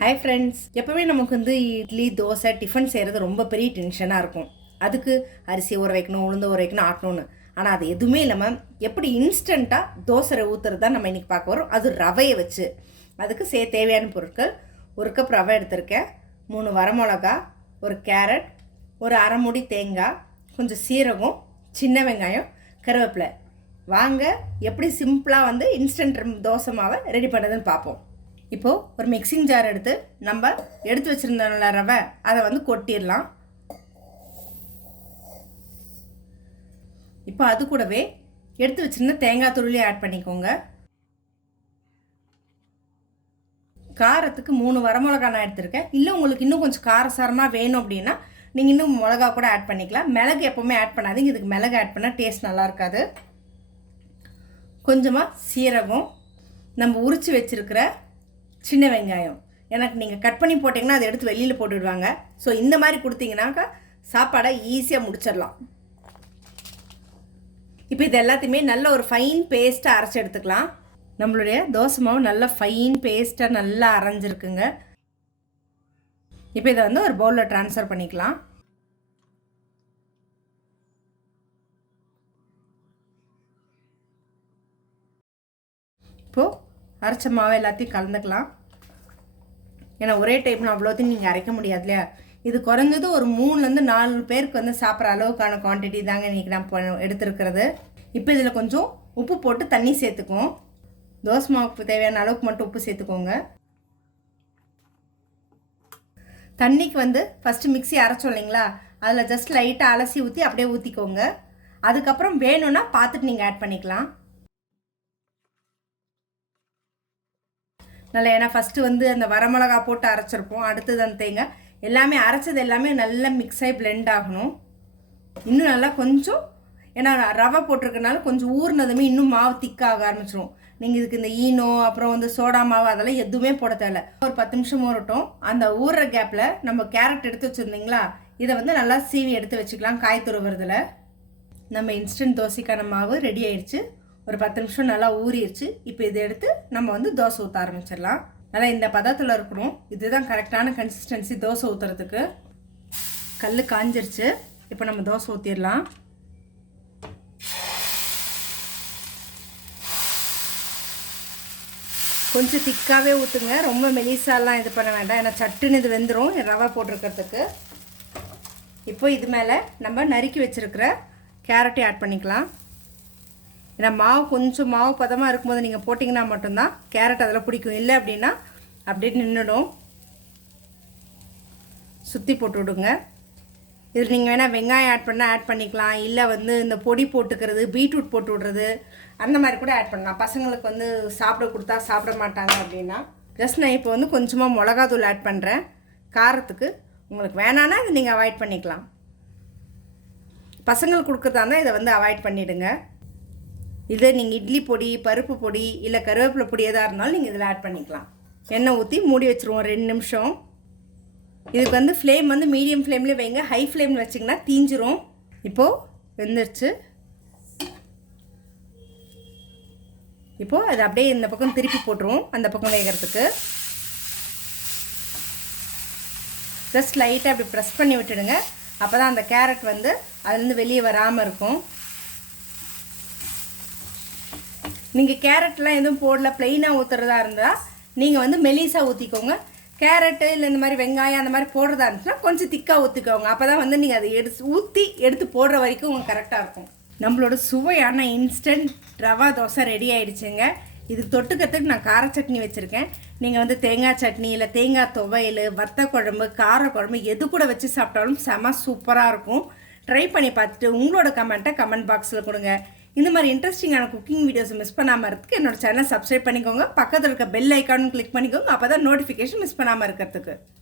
Hi friends எப்போவுமே நமக்கு வந்து இட்லி தோசை டிஃபன் செய்கிறது ரொம்ப பெரிய டென்ஷனாக இருக்கும். அதுக்கு அரிசி ஊற வைக்கணும் உளுந்து ஊற வைக்கணும் ஆட்டணும்னு. ஆனால் அது எதுவுமே இல்லாமல் எப்படி இன்ஸ்டண்ட்டாக தோசை ஊற்றுறது தான் நம்ம இன்றைக்கி பார்க்க வரோம் அது ரவையை வச்சு. அதுக்கு சே தேவையான பொருட்கள் ஒரு கப் ரவை எடுத்திருக்கேன். மூணு வரமிளகா ஒரு கேரட் ஒரு அரை மூடி தேங்காய் கொஞ்சம் சீரகம் சின்ன வெங்காயம் கருவேப்பிலை. வாங்க எப்படி சிம்பிளாக வந்து இன்ஸ்டன்ட் தோசை மாவை ரெடி பண்ணுறதுன்னு பார்ப்போம். இப்போது ஒரு மிக்சிங் ஜார் எடுத்து நம்ம எடுத்து வச்சுருந்தோம்ல ரவை அதை வந்து கொட்டிடலாம். இப்போ அது கூடவே எடுத்து வச்சுருந்த தேங்காய் துருளி ஆட் பண்ணிக்கோங்க. காரத்துக்கு மூணு வரமிளகா நான் எடுத்திருக்கேன். இல்லை உங்களுக்கு இன்னும் கொஞ்சம் காரசாரமாக வேணும் அப்படின்னா நீங்கள் இன்னும் மிளகா கூட ஆட் பண்ணிக்கலாம். மிளகு எப்போவுமே ஆட் பண்ணாதீங்க. இதுக்கு மிளகு ஆட் பண்ணால் டேஸ்ட் நல்லா இருக்காது. கொஞ்சமாக சீரகம் நம்ம உரித்து வச்சுருக்கிற சின்ன வெங்காயம். எனக்கு நீங்கள் கட் பண்ணி போட்டிங்கன்னா அதை எடுத்து வெளியில் போட்டுவிடுவாங்க ஸோ இந்த மாதிரி கொடுத்தீங்கன்னாக்கா சாப்பாடை ஈஸியாக முடிச்சிடலாம். இப்போ இது எல்லாத்தையுமே நல்ல ஒரு ஃபைன் பேஸ்ட்டாக அரைச்சி எடுத்துக்கலாம். நம்மளுடைய தோசை மாவு நல்ல ஃபைன் பேஸ்ட்டாக நல்லா அரைஞ்சிருக்குங்க. இப்போ இதை வந்து ஒரு பவுலில் ட்ரான்ஸ்ஃபர் பண்ணிக்கலாம். இப்போது அரைச்ச மாவை எல்லாத்தையும் கலந்துக்கலாம். ஏன்னா ஒரே டைப்பில் அவ்வளோத்தையும் நீங்கள் அரைக்க முடியாது இல்லையா? இது குறைஞ்சது ஒரு மூணுலேருந்து நாலு பேருக்கு வந்து சாப்பிட்ற அளவுக்கான குவான்டிட்டி தாங்க இன்றைக்கி நான் எடுத்துருக்கிறது. இப்போ இதில் கொஞ்சம் உப்பு போட்டு தண்ணி சேர்த்துக்குவோம். தோசை மாவுக்கு தேவையான அளவுக்கு மட்டும் உப்பு சேர்த்துக்கோங்க. தண்ணிக்கு வந்து ஃபஸ்ட்டு மிக்சி அரைச்சோம் இல்லைங்களா? அதில் ஜஸ்ட் லைட்டாக அலசி ஊற்றி அப்படியே ஊற்றிக்கோங்க அதுக்கப்புறம் வேணும்னா பார்த்துட்டு நீங்கள் ஆட் பண்ணிக்கலாம். நல்லா ஏன்னா ஃபஸ்ட்டு வந்து அந்த வரமிளகா போட்டு அரைச்சிருப்போம். அடுத்தது அந்த தேங்காய் எல்லாமே அரைச்சது எல்லாமே நல்லா மிக்ஸ் ஆகி பிளெண்ட் ஆகணும். இன்னும் நல்லா கொஞ்சம் ஏன்னா ரவை போட்டிருக்கனால கொஞ்சம் ஊறினதுமே இன்னும் மாவு திக்காக ஆரம்பிச்சிடும் நீங்கள் இதுக்கு இந்த ஈனோ அப்புறம் வந்து சோடா மாவு அதெல்லாம் எதுவுமே போட தேவையில்ல. ஒரு பத்து நிமிஷம் ஊறட்டும். அந்த ஊறுற கேப்பில் நம்ம கேரட் எடுத்து வச்சுருந்தீங்களா? இதை வந்து நல்லா சீவி எடுத்து வச்சுக்கலாம். காய் துருவுறதுல. நம்ம இன்ஸ்டன்ட் தோசைக்கான மாவு ரெடி ஆயிடுச்சு. ஒரு பத்து நிமிஷம் நல்லா ஊறிடுச்சு இப்போ இதை எடுத்து நம்ம வந்து தோசை ஊற்ற ஆரம்பிச்சிடலாம். நல்லா இந்த பதத்தில் இருக்கணும். இதுதான் கரெக்டான கன்சிஸ்டன்சி தோசை ஊற்றுறதுக்கு கல் காஞ்சிருச்சு. இப்போ நம்ம தோசை ஊற்றிடலாம் கொஞ்சம் திக்காகவே ஊற்றுங்க ரொம்ப மெலிசாலாம் இது பண்ண வேண்டாம். ஏன்னா சட்டுன்னு இது வெந்துடும் ரவை போட்டிருக்கிறதுக்கு. இப்போ இது மேலே நம்ம நறுக்கி வச்சுருக்கிற கேரட்டை ஆட் பண்ணிக்கலாம். ஏன்னா மாவு கொஞ்சம் மாவு பதமாக இருக்கும்போது நீங்கள் போட்டிங்கன்னா மட்டும்தான் கேரட் அதில் பிடிக்கும். இல்லை அப்படின்னா அப்படியே நின்றுடும் சுற்றி போட்டு விடுங்க. இதில் நீங்கள் வேணால் வெங்காயம் ஆட் பண்ணால் ஆட் பண்ணிக்கலாம். இல்லை வந்து இந்த பொடி போட்டுக்கிறது பீட்ரூட் போட்டு விட்றது அந்த மாதிரி கூட ஆட் பண்ணலாம். பசங்களுக்கு வந்து சாப்பிட கொடுத்தா சாப்பிட மாட்டாங்க அப்படின்னா. ஜஸ்ட் நான் இப்போ வந்து கொஞ்சமாக மிளகாத்தூள் ஆட் பண்ணுறேன் காரத்துக்கு உங்களுக்கு வேணான்னா இதை நீங்கள் அவாய்ட் பண்ணிக்கலாம். பசங்களுக்கு கொடுக்குறதா இருந்தால் இதை வந்து அவாய்ட் பண்ணிவிடுங்க இதே நீங்கள் இட்லி பொடி பருப்பு பொடி இல்லை கருவேப்பிலை பொடி எதாக இருந்தாலும் நீங்கள் இதில் ஆட் பண்ணிக்கலாம். எண்ணெய் ஊற்றி மூடி வச்சுருவோம் ரெண்டு நிமிஷம். இதுக்கு வந்து ஃப்ளேம் வந்து மீடியம் ஃப்ளேம்லேயே வைங்க. ஹை ஃப்ளேமில் வச்சிங்கன்னா தீஞ்சிரும். இப்போது வெந்துருச்சு. இப்போது அது அப்படியே இந்த பக்கம் திருப்பி போட்டுருவோம். அந்த பக்கம் வேகிறதுக்கு. ஜஸ்ட் லைட்டாக அப்படி ப்ரெஸ் பண்ணி விட்டுடுங்க. அப்போ தான் அந்த கேரட் வந்து அதுலேருந்து வெளியே வராமல் இருக்கும். நீங்கள் கேரட்லாம் எதுவும் போடல ப்ளெயினாக ஊற்றுறதா இருந்தால் நீங்கள் வந்து மெலிசாக ஊற்றிக்கோங்க கேரட்டு இல்லை இந்த மாதிரி வெங்காயம் அந்த மாதிரி போடுறதா இருந்துச்சுன்னா கொஞ்சம் திக்காக ஊற்றிக்கோங்க அப்போ தான் வந்து நீங்கள் அதை எடுத்து ஊற்றி எடுத்து போடுற வரைக்கும் உங்களுக்கு கரெக்டாக இருக்கும். நம்மளோட சுவையான இன்ஸ்டன்ட் ரவா தோசை ரெடி ஆகிடுச்சுங்க இது தொட்டுக்கிறதுக்கு நான் கார சட்னி வச்சுருக்கேன். நீங்கள் வந்து தேங்காய் சட்னி இல்லை தேங்காய் துவையல் வத்த குழம்பு கார குழம்பு எது கூட வச்சு சாப்பிட்டாலும் செம சூப்பராக இருக்கும். ட்ரை பண்ணி பார்த்துட்டு உங்களோட கமெண்ட்டை கமெண்ட் பாக்ஸில் கொடுங்க. இந்த மாதிரி இன்ட்ரெஸ்டிங்கான குக்கிங் வீடியோஸ் மிஸ் பண்ணாமல் இருக்கிறதுக்கு என்னோட சேனல் சப்ஸ்கிரைப் பண்ணிக்கோங்க. பக்கத்தில் இருக்க பெல் ஐக்கானும் கிளிக் பண்ணிக்கோங்க. அப்போ தான் நோட்டிஃபிகேஷன் மிஸ் பண்ணாமல் இருக்கிறதுக்கு.